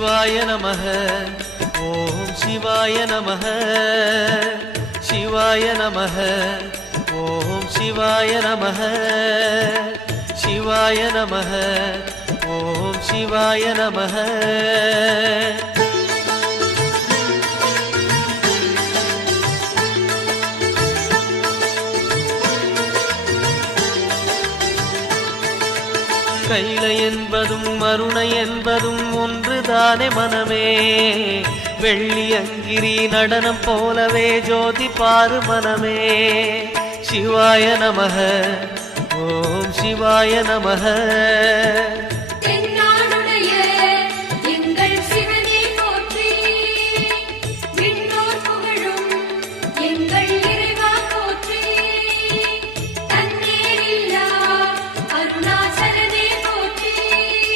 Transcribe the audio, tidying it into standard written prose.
சிவாய நமः ஓம் சிவாய நமः சிவாய நமः ஓம் சிவாய நமः சிவாய நமः ஓம் சிவாய நமः கைலை என்பதும் அருணை என்பதும் ஒன்றுதானே மனமே வெள்ளி அங்கிரி நடனம் போலவே ஜோதி பாரு மனமே சிவாய நமः ஓம் சிவாய நமः